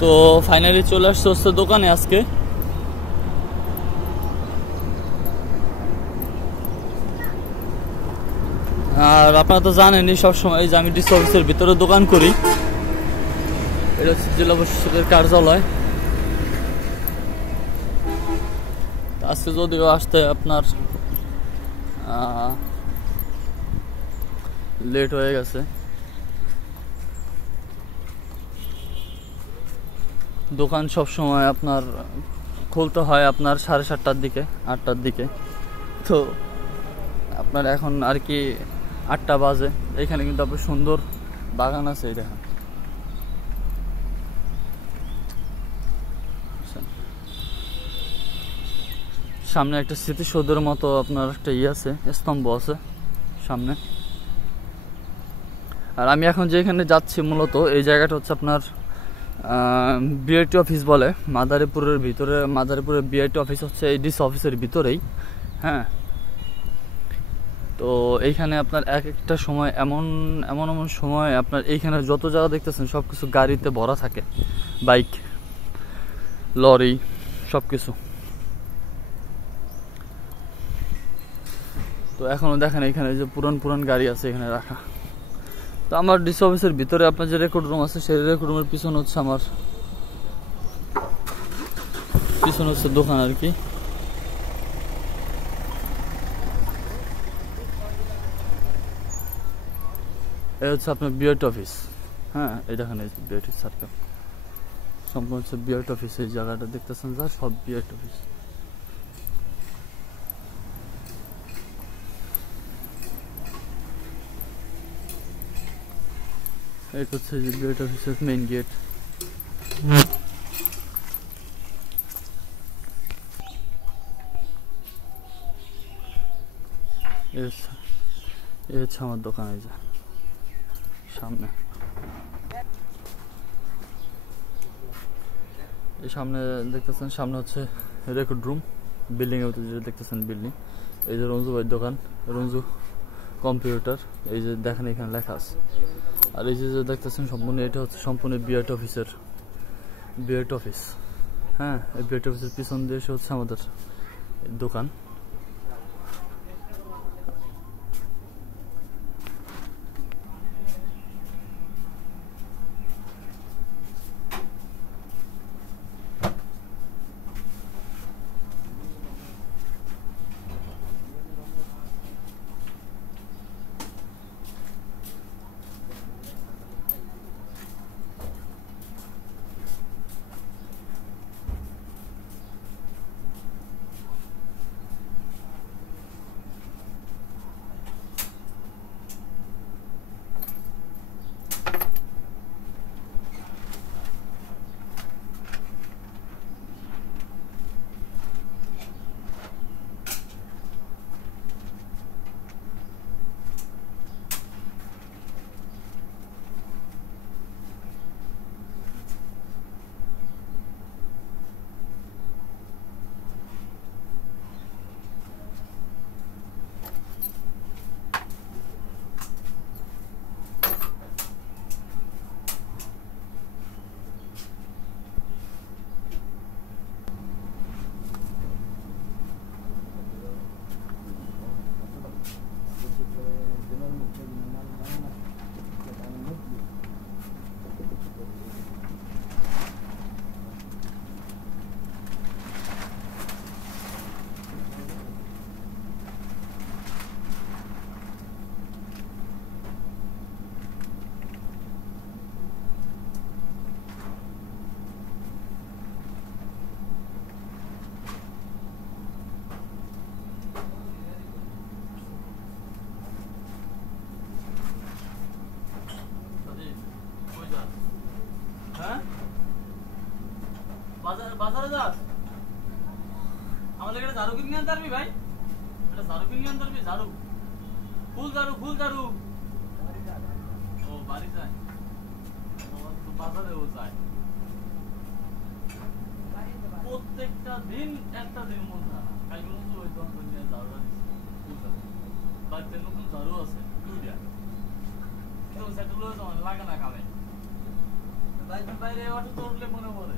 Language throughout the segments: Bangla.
তো ফাইনালি চলে আসছে হচ্ছে দোকানে আজকে। আর আপনারা তো জানেনই সবসময় যে আমি ডিসি অফিসের ভিতরে দোকান করি। এটা হচ্ছে জেলা পরিষদের কার্যালয়। আজকে যদিও আসতে আপনার লেট হয়ে গেছে। দোকান সব সময় আপনার খুলতে হয় আপনার 7:30টার দিকে, 8টার দিকে। তো আপনার এখন আর কি 8টা বাজে। এখানে কিন্তু আপনার সুন্দর বাগান আছে, এই দেখেন। সামনে একটা স্মৃতিসৌধের মতো আপনার একটা আছে, স্তম্ভ আছে সামনে। আর আমি এখন যেখানে যাচ্ছি মূলত এই জায়গাটা হচ্ছে আপনার বিআরটি অফিস বলে, মাদারীপুরের ভিতরে। মাদারীপুরের বিআরটি অফিস হচ্ছে এই ডিসি অফিসের ভিতরেই। হ্যাঁ, তো এইখানে আপনার এক একটা সময় এমন সময় আপনার এইখানে যত জায়গা দেখতেছেন সবকিছু গাড়িতে ভরা থাকে, বাইক, লরি, সবকিছু। তো এখনো দেখেন এখানে যে পুরান গাড়ি আছে এখানে রাখা। তো আমার ডিসি অফিসের ভিতরে আপনার যে রেকর্ড রুম আছে সেই রেকর্ড রুমের পিছনে হচ্ছে আমার দোকান আর কি। এই হচ্ছে আপনার বিআরটি অফিস। হ্যাঁ, এই দেখেন বিআরটি সার্কেল সম্পূর্ণ হচ্ছে বিআরটি অফিস। এই জায়গাটা দেখতেছেন যা, সব বিআরটি অফিস। এই হচ্ছে যে বিআরটি অফিসের মেইন গেট। এই হচ্ছে আমার দোকান, এই যে সামনে। এই সামনে দেখতেছেন, সামনে হচ্ছে রেকর্ড রুম। বিল্ডিং এর যে দেখতেছেন বিল্ডিং, এই যে রঞ্জু ভাইয়ের দোকান, রঞ্জু কম্পিউটার। এই যে দেখেন এখানে লেখা আছে। আর এই যে দেখতেছেন সম্পূর্ণ এটা হচ্ছে সম্পূর্ণ বিআরটি অফিসের বিআরটি অফিস। হ্যাঁ, এই বিআরটি অফিসের পিছন দিয়ে হচ্ছে আমাদের দোকান। বাজারে যাস? আমাদের এটা ঝাড়ু কিনে আনতে পারবি ভাই? এটা ঝাড়ু কিনে আনতে পারবি? ঝাড়ু, ফুল ঝাড়ু। ও বাড়ি যায়, বাজারেও যায়। প্রত্যেকটা দিন একটা দিন মন না কাল পর্যন্ত ওই দোকান করে নিয়ে ঝাড়ুটা দিচ্ছে। বাড়িতে নতুন ঝাড়ু আছে দুইটা, কিন্তু সেগুলো লাগে না কামে। বাইরে অটো চড়লে মনে পড়ে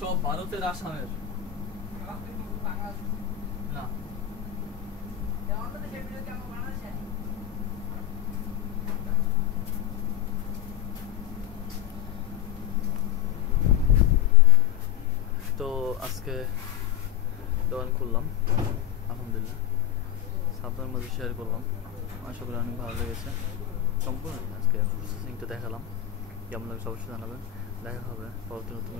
সব ভারতের আসামের না তো আজকে দোকান খুললাম আলহামদুলিল্লাহ আপনার মাঝে শেয়ার করলাম আশা করি অনেক ভালো লেগেছে সম্পূর্ণ আজকে প্রসেসিংটা দেখালাম কেমন লাগে অবশ্যই জানাবেন দেখা হবে পরবর্তী নতুন